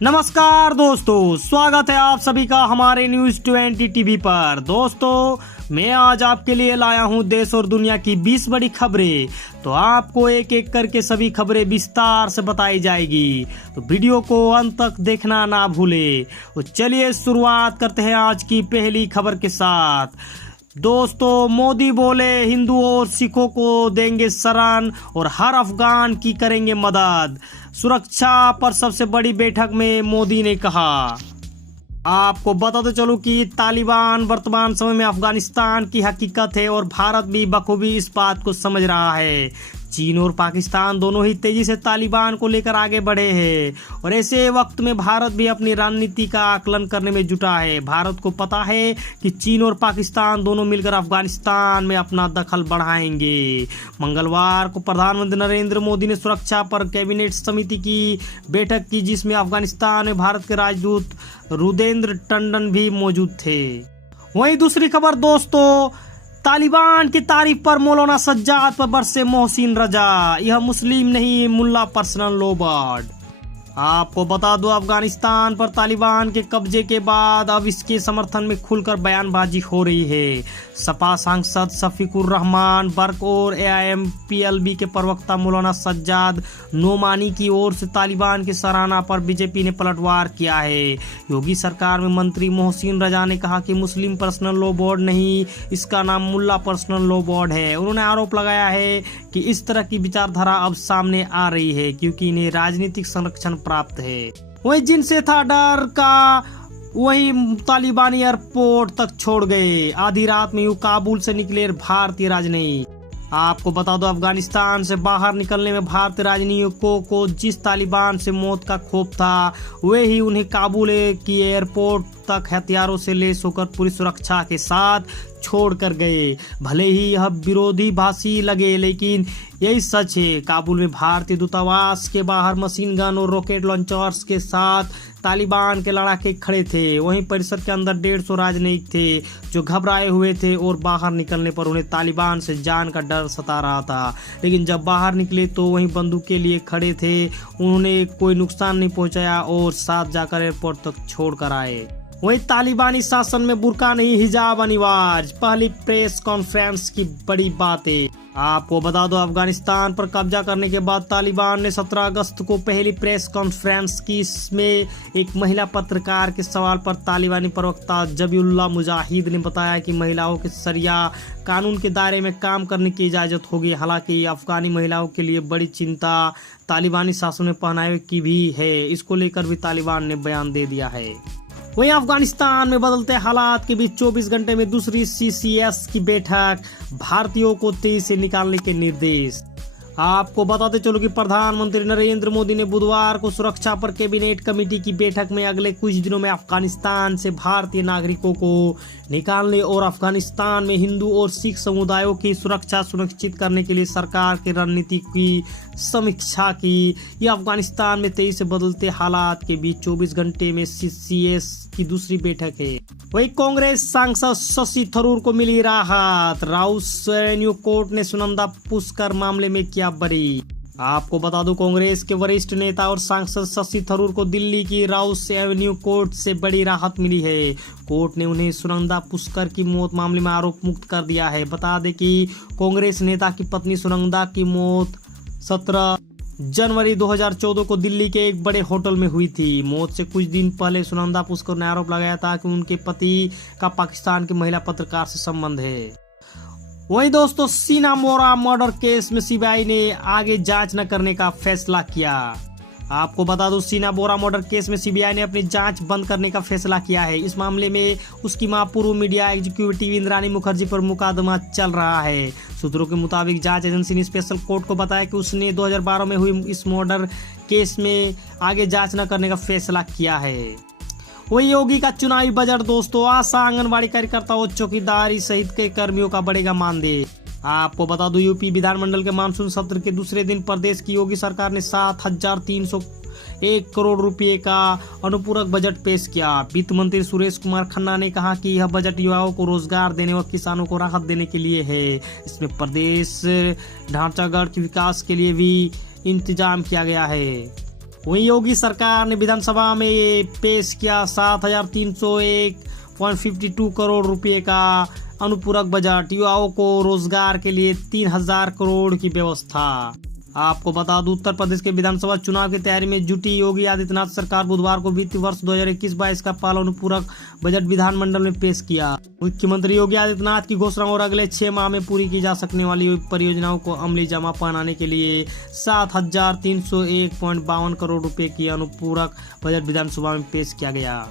नमस्कार दोस्तों, स्वागत है आप सभी का हमारे न्यूज 20 टीवी पर। दोस्तों, मैं आज आपके लिए लाया हूं देश और दुनिया की 20 बड़ी खबरें। तो आपको एक एक करके सभी खबरें विस्तार से बताई जाएगी, तो वीडियो को अंत तक देखना ना भूले। तो चलिए शुरुआत करते हैं आज की पहली खबर के साथ। दोस्तों, मोदी बोले हिंदुओं और सिखों को देंगे शरण और हर अफगान की करेंगे मदद। सुरक्षा पर सबसे बड़ी बैठक में मोदी ने कहा। आपको बताते चलूं कि तालिबान वर्तमान समय में अफगानिस्तान की हकीकत है और भारत भी बखूबी इस बात को समझ रहा है। चीन और पाकिस्तान दोनों ही तेजी से तालिबान को लेकर आगे बढ़े हैं और ऐसे वक्त में भारत भी अपनी रणनीति का आकलन करने में जुटा है। भारत को पता है कि चीन और पाकिस्तान दोनों मिलकर अफगानिस्तान में अपना दखल बढ़ाएंगे। मंगलवार को प्रधानमंत्री नरेंद्र मोदी ने सुरक्षा पर कैबिनेट समिति की बैठक की, जिसमें अफगानिस्तान में भारत के राजदूत रुदेंद्र टंडन भी मौजूद थे। वहीं दूसरी खबर दोस्तों, तालिबान की तारीफ पर मौलाना सज्जाद पर बरसे मोहसिन रजा। यह मुस्लिम नहीं, मुल्ला पर्सनल लॉ बोर्ड। आपको बता दो, अफगानिस्तान पर तालिबान के कब्जे के बाद अब इसके समर्थन में खुलकर बयानबाजी हो रही है। सपा सांसद शफीकुर रहमान बर्क और AIMPLB के प्रवक्ता मौलाना सज्जाद नोमानी की ओर से तालिबान की सराहना पर बीजेपी ने पलटवार किया है। योगी सरकार में मंत्री मोहसिन रजा ने कहा कि मुस्लिम पर्सनल लॉ बोर्ड नहीं, इसका नाम मुल्ला पर्सनल लॉ बोर्ड है। उन्होंने आरोप लगाया है कि इस तरह की विचारधारा अब सामने आ रही है क्योंकि इन्हें राजनीतिक संरक्षण प्राप्त है। वही जिनसे था डर का वही तालिबानी एयरपोर्ट तक छोड़ गए। आधी रात में यूं काबुल से निकले भारतीय राजनयिक। आपको बता दो, अफगानिस्तान से बाहर निकलने में भारतीय राजनयिकों को जिस तालिबान से मौत का खौफ था, वे ही उन्हें काबुल की एयरपोर्ट तक हथियारों से लैस होकर पूरी सुरक्षा के साथ छोड़ कर गए। भले ही यह विरोधाभासी लगे, लेकिन यही सच है। काबुल में भारतीय दूतावास के बाहर मशीन गन और रॉकेट लॉन्चर्स के साथ तालिबान के लड़ाके खड़े थे। वहीं परिसर के अंदर 150 राजनयिक थे जो घबराए हुए थे और बाहर निकलने पर उन्हें तालिबान से जान का डर सता रहा था। लेकिन जब बाहर निकले तो वहीं बंदूक के लिए खड़े थे। उन्होंने कोई नुकसान नहीं पहुंचाया और साथ जाकर एयरपोर्ट तक छोड़ कर आए। वहीं तालिबानी शासन में बुर्का नहीं, हिजाब अनिवार्य। पहली प्रेस कॉन्फ्रेंस की बड़ी बातें। आपको बता दो, अफगानिस्तान पर कब्जा करने के बाद तालिबान ने 17 अगस्त को पहली प्रेस कॉन्फ्रेंस की। इसमें एक महिला पत्रकार के सवाल पर तालिबानी प्रवक्ता जबीउल्लाह मुजाहिद ने बताया कि महिलाओं के शरिया कानून के दायरे में काम करने की इजाजत होगी। हालांकि अफगानी महिलाओं के लिए बड़ी चिंता तालिबानी शासन में पहनावे की भी है। इसको लेकर भी तालिबान ने बयान दे दिया है। वहीं अफगानिस्तान में बदलते हालात के बीच 24 घंटे में दूसरी CCS की बैठक, भारतीयों को तेजी से निकालने के निर्देश। आपको बताते चलो कि प्रधानमंत्री नरेंद्र मोदी ने बुधवार को सुरक्षा पर कैबिनेट कमेटी की बैठक में अगले कुछ दिनों में अफगानिस्तान से भारतीय नागरिकों को निकालने और अफगानिस्तान में हिंदू और सिख समुदायों की सुरक्षा सुनिश्चित करने के लिए सरकार की रणनीति की समीक्षा की। यह अफगानिस्तान में तेजी से बदलते हालात के बीच 24 घंटे में CCS की दूसरी बैठक है। वही कांग्रेस सांसद शशि थरूर को मिली राहत। राउस एवेन्यू कोर्ट ने सुनंदा पुष्कर मामले में किया बरी। आपको बता दूं, कांग्रेस के वरिष्ठ नेता और सांसद शशि थरूर को दिल्ली की राउस एवेन्यू कोर्ट से बड़ी राहत मिली है। कोर्ट ने उन्हें सुनंदा पुष्कर की मौत मामले में आरोप मुक्त कर दिया है। बता दें कि कांग्रेस नेता की पत्नी सुनंदा की मौत 17 जनवरी 2014 को दिल्ली के एक बड़े होटल में हुई थी। मौत से कुछ दिन पहले सुनंदा पुष्कर ने आरोप लगाया था कि उनके पति का पाकिस्तान की महिला पत्रकार से संबंध है। वहीं दोस्तों, सीना बोरा मर्डर केस में CBI ने आगे जांच न करने का फैसला किया। आपको बता दूं, सीना बोरा मर्डर केस में CBI ने अपनी जांच बंद करने का फैसला किया है। इस मामले में उसकी मां पूर्व मीडिया एग्जीक्यूटिव इंद्राणी मुखर्जी पर मुकदमा चल रहा है। सूत्रों के मुताबिक जांच एजेंसी ने स्पेशल कोर्ट को बताया कि उसने 2012 में हुई इस मर्डर केस में आगे जांच न करने का फैसला किया है। वही योगी का चुनावी बजट दोस्तों, आशा आंगनबाड़ी कार्यकर्ताओं चौकीदारी सहित कई कर्मियों का बढ़ेगा मानदेय। आपको बता दो, यूपी विधानमंडल के मानसून सत्र के दूसरे दिन प्रदेश की योगी सरकार ने 7,301 करोड़ रुपए का अनुपूरक बजट पेश किया। वित्त मंत्री सुरेश कुमार खन्ना ने कहा कि यह बजट युवाओं को रोजगार देने और किसानों को राहत देने के लिए है। इसमें प्रदेश ढांचागत विकास के लिए भी इंतजाम किया गया है। वहीं योगी सरकार ने विधानसभा में पेश किया 7,301.52 करोड़ रुपए का अनुपूरक बजट। युवाओं को रोजगार के लिए 3,000 करोड़ की व्यवस्था। आपको बता दूं, उत्तर प्रदेश के विधानसभा चुनाव की तैयारी में जुटी योगी आदित्यनाथ सरकार बुधवार को वित्तीय वर्ष 2021-22 का पहला अनुपूरक बजट विधानमंडल में पेश किया। मुख्यमंत्री योगी आदित्यनाथ की घोषणा और अगले 6 माह में पूरी की जा सकने वाली परियोजनाओं को अमली जमा पहनाने के लिए 7,301.52 करोड़ रुपए की अनुपूरक बजट विधानसभा में पेश किया गया।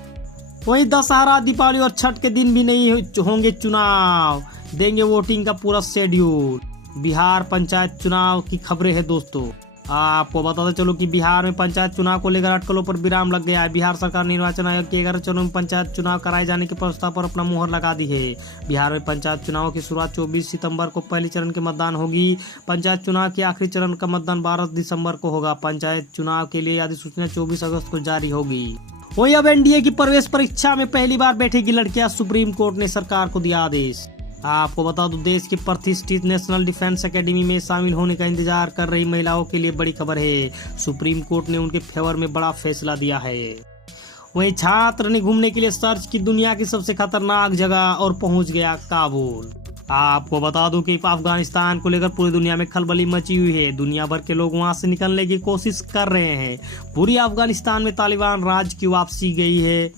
वहीं दशहरा, दीपावली और छठ के दिन भी नहीं होंगे चुनाव, देंगे वोटिंग का पूरा शेड्यूल। बिहार पंचायत चुनाव की खबरें हैं दोस्तों। आपको बताते चलो कि बिहार में पंचायत चुनाव को लेकर अटकलों पर विराम लग गया है। बिहार सरकार ने निर्वाचन आयोग के 11 चरणों में पंचायत चुनाव कराए जाने के प्रस्ताव पर अपना मुहर लगा दी है। बिहार में पंचायत चुनाव की शुरुआत 24 सितंबर को पहले चरण के मतदान होगी। पंचायत चुनाव के आखिरी चरण का मतदान 12 दिसंबर को होगा। पंचायत चुनाव के लिए अधिसूचना 24 अगस्त को जारी होगी। वहीं अब एनडीए की प्रवेश परीक्षा में पहली बार बैठेगी लड़कियां, सुप्रीम कोर्ट ने सरकार को दिया आदेश। आपको बता दूं, देश की प्रतिष्ठित नेशनल डिफेंस एकेडमी में शामिल होने का इंतजार कर रही महिलाओं के लिए बड़ी खबर है। सुप्रीम कोर्ट ने उनके फेवर में बड़ा फैसला दिया है। वहीं छात्र ने घूमने के लिए सर्च की दुनिया की सबसे खतरनाक जगह और पहुंच गया काबुल। आपको बता दूं कि अफगानिस्तान को लेकर पूरी दुनिया में खलबली मची हुई है। दुनिया भर के लोग वहां से निकलने की कोशिश कर रहे हैं। पूरी अफगानिस्तान में तालिबान राज की वापसी गई है।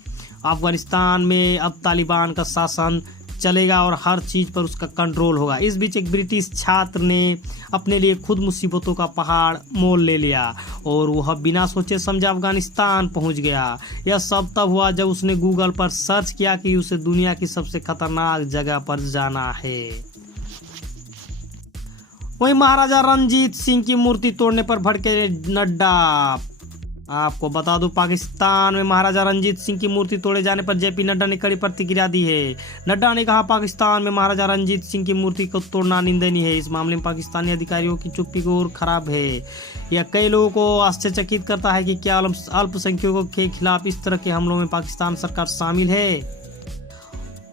अफगानिस्तान में अब तालिबान का शासन चलेगा और हर चीज पर उसका कंट्रोल होगा। इस बीच एक ब्रिटिश छात्र ने अपने लिए खुद मुसीबतों का पहाड़ मोल ले लिया और वह बिना सोचे समझे अफगानिस्तान पहुंच गया। यह सब तब हुआ जब उसने गूगल पर सर्च किया कि उसे दुनिया की सबसे खतरनाक जगह पर जाना है। वहीं महाराजा रणजीत सिंह की मूर्ति तोड़ने पर भड़के नड्डा। आपको बता दूं, पाकिस्तान में महाराजा रणजीत सिंह की मूर्ति तोड़े जाने पर जेपी नड्डा ने कड़ी प्रतिक्रिया दी है। नड्डा ने कहा, पाकिस्तान में महाराजा रणजीत सिंह की मूर्ति को तोड़ना निंदनीय है। इस मामले में पाकिस्तानी अधिकारियों की चुप्पी को और खराब है। यह कई लोगों को आश्चर्यचकित करता है कि क्या अल्पसंख्यकों के खिलाफ इस तरह के हमलों में पाकिस्तान सरकार शामिल है।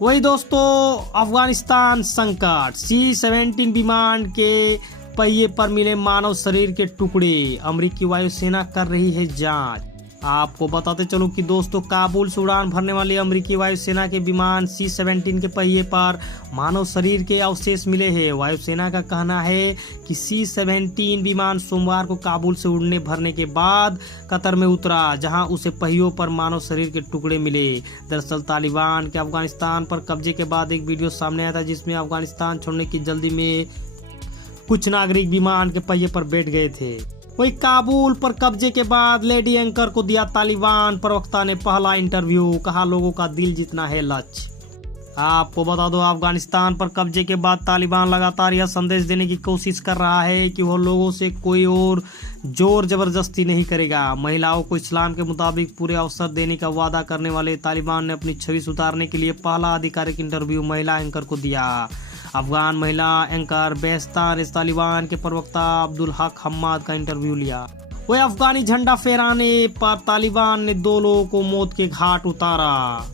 वही दोस्तों, अफगानिस्तान संकट, C-17 विमान के पहिए पर मिले मानव शरीर के टुकड़े, अमेरिकी वायुसेना कर रही है जांच। आपको बताते चलो कि दोस्तों, काबुल से उड़ान भरने वाली अमेरिकी वायुसेना के विमान C-17 के पहिए पर मानव शरीर के अवशेष मिले हैं। वायुसेना का कहना है कि C-17 विमान सोमवार को काबुल से उड़ने भरने के बाद कतर में उतरा, जहां उसे पहियों पर मानव शरीर के टुकड़े मिले। दरअसल तालिबान के अफगानिस्तान पर कब्जे के बाद एक वीडियो सामने आया था जिसमें अफगानिस्तान छोड़ने की जल्दी में कुछ नागरिक विमान के पहिए पर बैठ गए थे। वही काबुल पर कब्जे के बाद लेडी एंकर को दिया तालिबान प्रवक्ता ने पहला इंटरव्यू, कहा लोगों का दिल जीतना है लक्ष्य। आपको बता दो, अफगानिस्तान पर कब्जे के बाद तालिबान लगातार यह संदेश देने की कोशिश कर रहा है कि वह लोगों से कोई और जोर जबरदस्ती नहीं करेगा। महिलाओं को इस्लाम के मुताबिक पूरे अवसर देने का वादा करने वाले तालिबान ने अपनी छवि सुधारने के लिए पहला आधिकारिक इंटरव्यू महिला एंकर को दिया। अफगान महिला एंकर बेहस्ता ने तालिबान के प्रवक्ता अब्दुल हक हम्माद का इंटरव्यू लिया। वह अफगानी झंडा फहराने पर तालिबान ने 2 लोगों को मौत के घाट उतारा।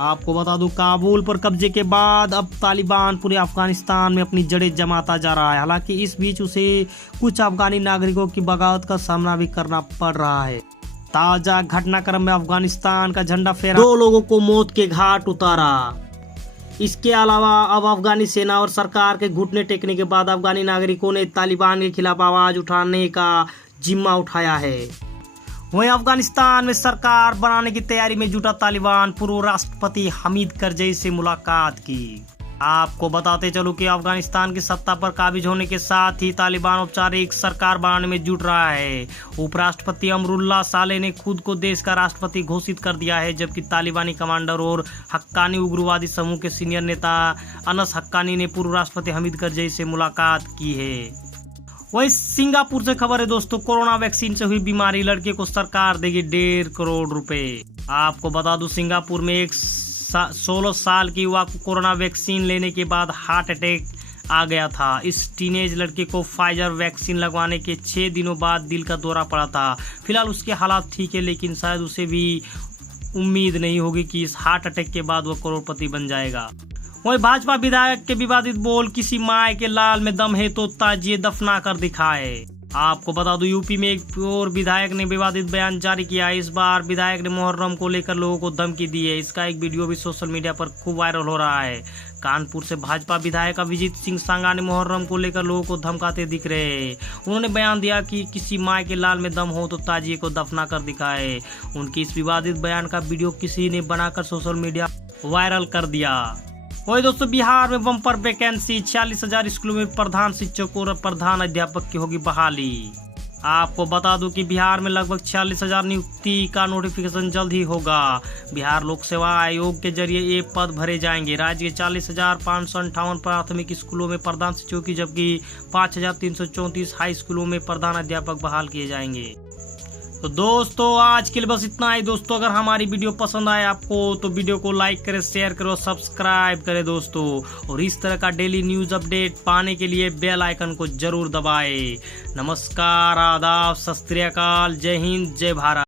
आपको बता दूं, काबुल पर कब्जे के बाद अब तालिबान पूरे अफगानिस्तान में अपनी जड़ें जमाता जा रहा है। हालांकि इस बीच उसे कुछ अफगानी नागरिकों की बगावत का सामना भी करना पड़ रहा है। ताजा घटनाक्रम में अफगानिस्तान का झंडा फहरा 2 लोगों को मौत के घाट उतारा। इसके अलावा अब अफगानी सेना और सरकार के घुटने टेकने के बाद अफगानी नागरिकों ने तालिबान के खिलाफ आवाज उठाने का जिम्मा उठाया है। वहीं अफगानिस्तान में सरकार बनाने की तैयारी में जुटा तालिबान पूर्व राष्ट्रपति हामिद करजई से मुलाकात की। आपको बताते चलो कि अफगानिस्तान की सत्ता पर काबिज होने के साथ ही तालिबान औपचारिक सरकार बनाने में जुट रहा है। उपराष्ट्रपति अमरुल्लाह साले ने खुद को देश का राष्ट्रपति घोषित कर दिया है, जबकि तालिबानी कमांडर और हक्कानी उग्रवादी समूह के सीनियर नेता अनस हक्कानी ने पूर्व राष्ट्रपति हामिद करजई से मुलाकात की है। वही सिंगापुर से खबर है दोस्तों, कोरोना वैक्सीन से हुई बीमारी, लड़के को सरकार देगी 1.5 करोड़ रुपए। आपको बता दूं, सिंगापुर में एक 16 साल की युवा को कोरोना वैक्सीन लेने के बाद हार्ट अटैक आ गया था। इस टीनेज लड़के को फाइजर वैक्सीन लगवाने के 6 दिनों बाद दिल का दौरा पड़ा था। फिलहाल उसके हालात ठीक है, लेकिन शायद उसे भी उम्मीद नहीं होगी कि इस हार्ट अटैक के बाद वह करोड़पति बन जाएगा। वहीं भाजपा विधायक के विवादित बोल, किसी माय के लाल में दम है तो ताजिए दफना कर दिखाए। आपको बता दूं यूपी में एक और विधायक ने विवादित बयान जारी किया है। इस बार विधायक ने मुहर्रम को लेकर लोगों को धमकी दी है। इसका एक वीडियो भी सोशल मीडिया पर खूब वायरल हो रहा है। कानपुर से भाजपा विधायक अभिजीत सिंह सांगा ने मुहर्रम को लेकर लोगों को धमकाते दिख रहे हैं। उन्होंने बयान दिया कि किसी माँ के लाल में दम हो तो ताजिए को दफना कर दिखाए। उनकी इस विवादित बयान का वीडियो किसी ने बनाकर सोशल मीडिया वायरल कर दिया। वही दोस्तों, बिहार में बम्पर वैकेंसी 46,000 स्कूलों में प्रधान शिक्षक और प्रधान अध्यापक की होगी बहाली। आपको बता दूं कि बिहार में लगभग 46,000 नियुक्ति का नोटिफिकेशन जल्द ही होगा। बिहार लोक सेवा आयोग के जरिए ये पद भरे जाएंगे। राज्य के 40,558 प्राथमिक स्कूलों में प्रधान शिक्षकों की जबकि 5,334 हाई स्कूलों में प्रधान अध्यापक बहाल किए जाएंगे। तो दोस्तों आज के लिए बस इतना ही। दोस्तों अगर हमारी वीडियो पसंद आए आपको तो वीडियो को लाइक करें, शेयर करें, सब्सक्राइब करें दोस्तों। और इस तरह का डेली न्यूज अपडेट पाने के लिए बेल आइकन को जरूर दबाएं। नमस्कार, आदाब, सत श्री अकाल, जय हिंद, जय भारत।